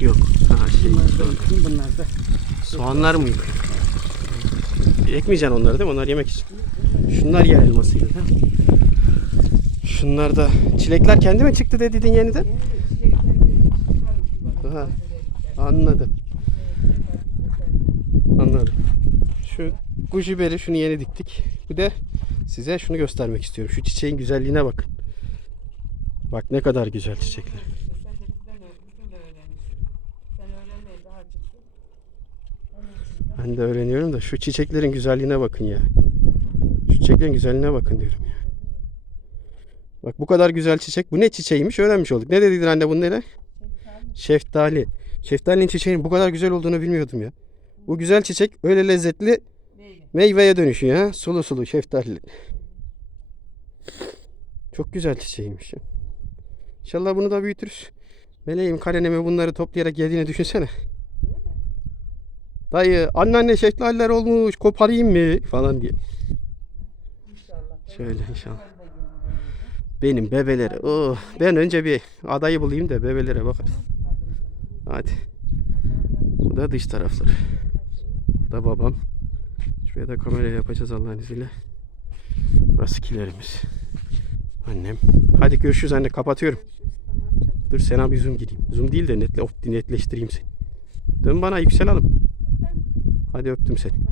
Yok. Ha şey. Bunlar da bütün bunlar da. Soğanlar mı yok? Ekmeyeceksin onları değil mi? Onlar yemek için. Şunlar yer elmasıydı değil mi? Şunlar da çilekler kendi mi çıktı dediydin yeniden? Ha, anladım. Anladım. Şu gujiberi şunu yeni diktik. Bir de size şunu göstermek istiyorum. Şu çiçeğin güzelliğine bakın. Bak ne kadar güzel çiçekler. Ben de öğreniyorum da şu çiçeklerin güzelliğine bakın ya. Şu çiçeklerin güzelliğine bakın diyorum ya. Bak bu kadar güzel çiçek. Bu ne çiçeğiymiş öğrenmiş olduk. Ne dediydin anne bunun ne? Şeftali. Şeftalinin çiçeğinin bu kadar güzel olduğunu bilmiyordum ya. Bu güzel çiçek öyle lezzetli meyveye dönüşüyor ha. Sulu sulu şeftali. Çok güzel çiçeğiymiş ya. İnşallah bunu da büyütürüz. Meleğim kalenemi bunları toplayarak geldiğini düşünsene. Dayı anneanne şeftaliler olmuş koparayım mı falan diye. İnşallah. Şöyle inşallah. Benim bebelere. Oh, ben önce bir adayı bulayım da bebelere bakarız. Hadi. Bu da dış tarafları. Bu da babam. Şuraya da kamera yapacağız Allah'ın izniyle. Burası kilerimiz. Annem. Hadi görüşürüz anne kapatıyorum. Dur sana bir zoom gireyim. Zoom değil de netle, of, netleştireyim seni. Dön bana yüksel hanım. Hadi öptüm seni.